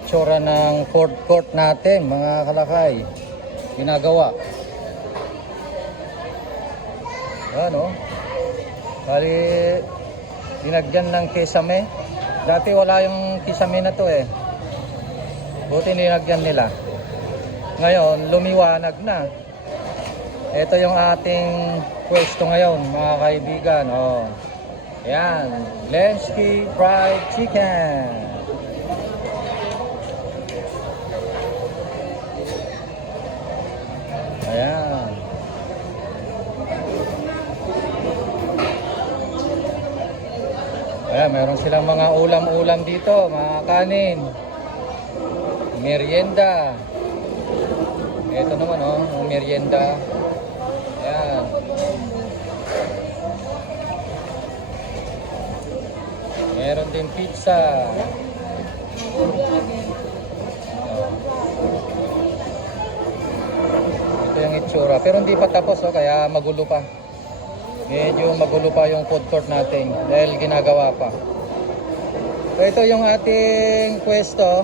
itsura ng food court natin, mga kalakay. Ginagawa. Ano? Bali, dinagyan ng kisame. Dati wala yung kisame na to eh. Buti nilagyan nila. Ngayon, lumiwanag na. Ito yung ating pwesto ngayon, mga kaibigan. Oh. Ayan, Lenski Fried Chicken. Ayan. Ayan, meron silang mga ulam-ulam dito, mga kanin. Merienda. Ito naman oh, merienda. Ayan. Meron din pizza. Ito yung itsura. Pero hindi pa tapos oh, kaya magulo pa. Medyo magulo pa yung food court natin dahil ginagawa pa. So ito yung ating pwesto.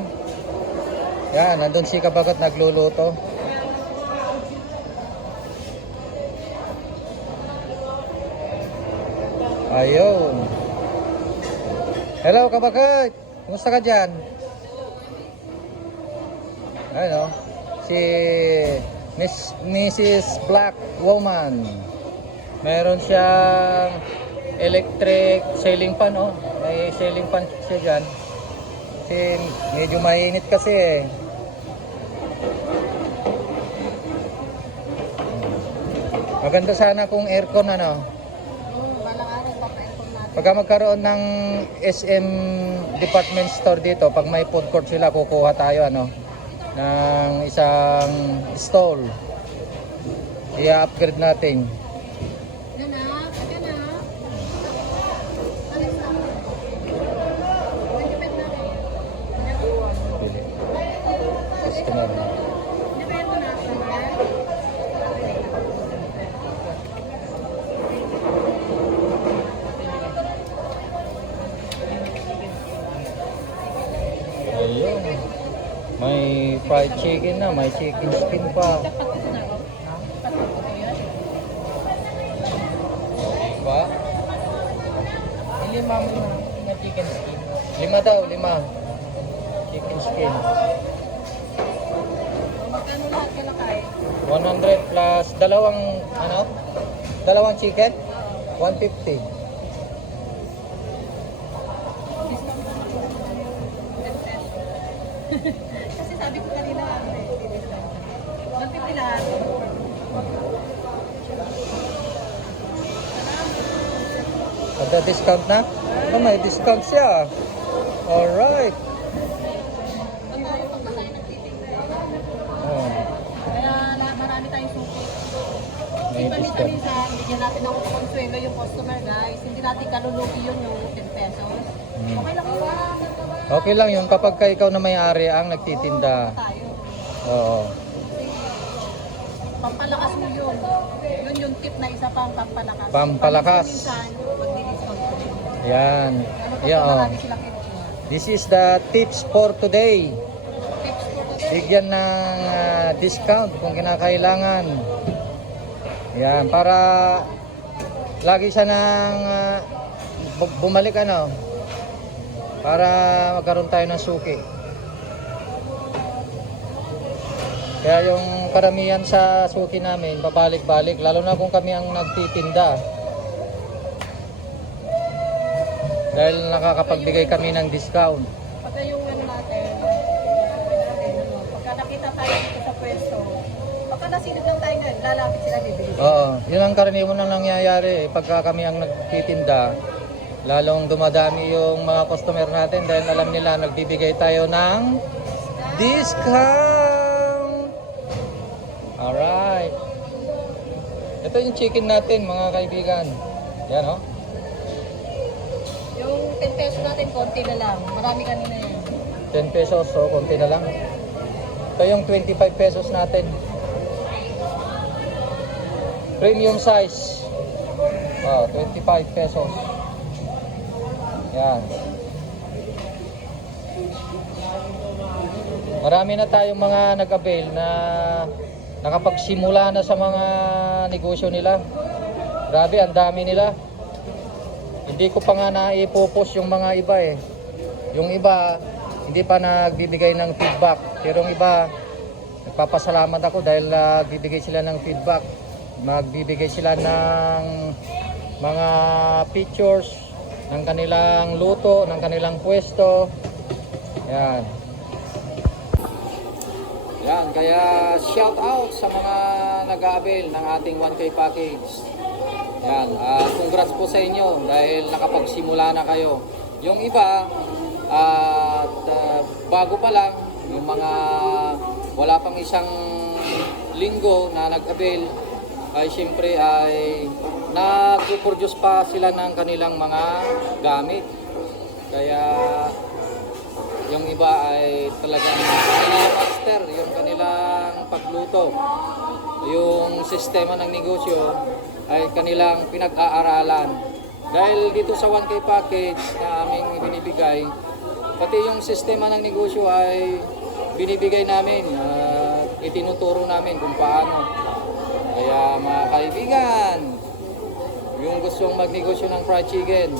Yan, nandun si Kabagat nagluluto. Ayun. Hello Kabagat! Kumusta ka dyan? Ano? Si Mrs. Black Woman. Meron siyang electric ceiling fan, oh. May ceiling fan siya dyan. Kasi medyo mainit kasi eh. Maganda sana kung aircon ano. Balang araw papa-aircon natin. Pagka magkaroon ng SM department store dito, pag may food court sila, kukuha tayo ano ng isang stall. I-upgrade natin. Yan na. Alexa. 25 na rin. Bili. Customer. Depende na. Ayun. May fried chicken na, may chicken skin pa. Diba? Lima mo na chicken skin. 5 daw, 5. Chicken skin. Magkano lahat kalakay? 100 plus dalawang ano? Dalawang chicken? 150. Discount pa naman. 10 pesos. Kasi sabi ko kanina, discount. 150 lahat. Ada discount na? Oh, may discount siya. Alright. Ang tayo pag tayo nagtitinda eh. Oh, Kaya marami tayong suki. may Kasi discount. paminsan-minsan, bigyan natin ng konsuelo yung customer guys. Hindi natin kalulugi yun yung 10 pesos. Okay lang yun. Okay lang yun kapag ka ikaw na may-ari ang nagtitinda. Tayo. Oo. Pampalakas mo yun. Yun yung tip na isa pang pampalakas. Pampalakas. Paminsan-minsan, magdi-discount ko. Yan. Ano Yan, oh. marami silang kinuha. This is the tips for today. Tips ko today. Bigyan ng discount kung kinakailangan. Yan, para lagi siya nang bumalik ano. Para magkaroon tayo ng suki. Kaya yung karamihan sa suki namin, babalik-balik. Lalo na kung kami ang nagtitinda. Dahil nakakapagbigay kami ng discount. Pagka yung ano natin, pagka nakita tayo dito sa pwesto, pagka nasilip lang tayo ngayon, lalapit sila bibili. Oo, yun ang karaniwan na nangyayari pagka kami ang nagtitinda. Lalong dumadami yung mga customer natin dahil alam nila nagbibigay tayo ng discount. Alright. Ito yung chicken natin mga kaibigan. Yan oh. Yung 10 pesos natin, konti na lang. Marami kanina yan. 10 pesos, so konti na lang. Ito yung 25 pesos natin. Premium size. 25 pesos. Yan. Marami na tayong mga nag-avail na nakapagsimula na sa mga negosyo nila. Grabe, ang dami nila. Hindi ko pa nga naipopos yung mga iba eh. Yung iba, hindi pa nagbibigay ng feedback. Pero yung iba, nagpapasalamat ako dahil nagbibigay sila ng feedback. Magbibigay sila ng mga pictures ng kanilang luto, ng kanilang pwesto. Yan. Yan, kaya shout out sa mga nag-a-avail ng ating 1K package. Yan, congrats po sa inyo dahil nakapagsimula na kayo. Yung iba, bago pa lang, yung mga wala pang isang linggo na nag-avail, ay siyempre ay nag-produce pa sila ng kanilang mga gamit. Kaya yung iba ay talagang master yung kanilang pagluto. Yung sistema ng negosyo ay kanilang pinag-aaralan. Dahil dito sa 1K package na aming binibigay, pati yung sistema ng negosyo ay binibigay namin, itinuturo namin kung paano. Kaya mga kaibigan, yung gustong magnegosyo ng fried chicken,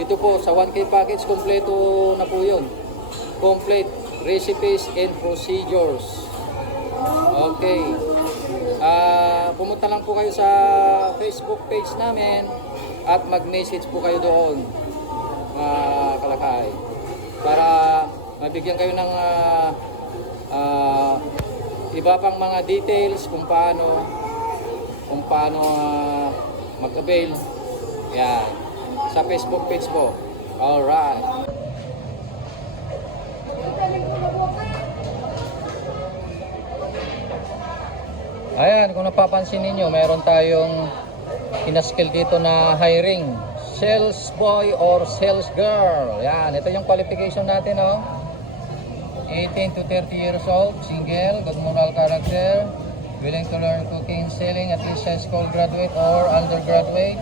dito po sa 1K package, kompleto na po yun. Complete recipes and procedures. Okay. Pumunta lang po kayo sa Facebook page namin at mag-message po kayo doon, mga kalakay, para mabigyan kayo ng iba pang mga details kung paano mag-avail. Yan, sa Facebook page po. Alright. Ayan, kung napapansin ninyo, meron tayong inaskill dito na hiring sales boy or sales girl. Yan, ito yung qualification natin, oh. 18 to 30 years old, single, good moral character, willing to learn cooking, selling, at least high school graduate or undergraduate.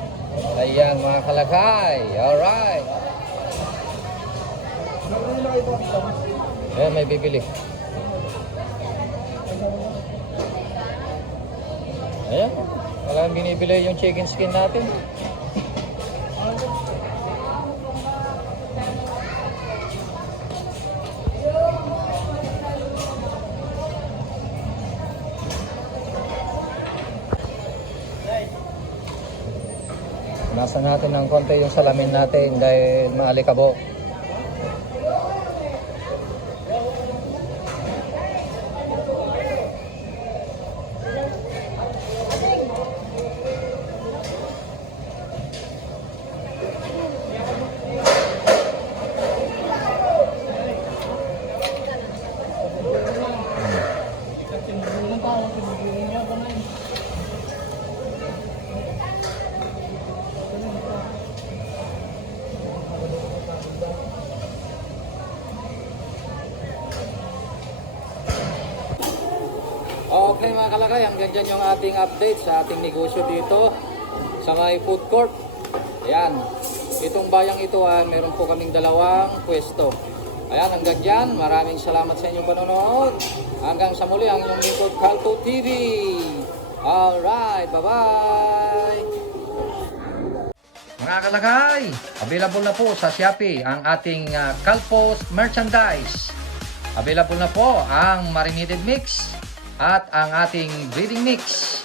Ayan, mga kalakay. Alright. Ayan, may bibili. Ayan, walang binibili yung chicken skin natin. Nasa natin ng konti yung salamin natin dahil maalikabok. Okay mga kalakay, hanggang dyan yung ating update sa ating negosyo dito sa may food court. Ayan, itong bayang ito meron po kaming dalawang pwesto. Ayan, hanggang dyan, maraming salamat sa inyong panonood. Hanggang sa muli, ang inyong lingkod, Calto TV. Alright, bye-bye! Mga kalakay, available na po sa Shopee ang ating Calpo's merchandise. Available na po ang marinated mix at ang ating breading mix.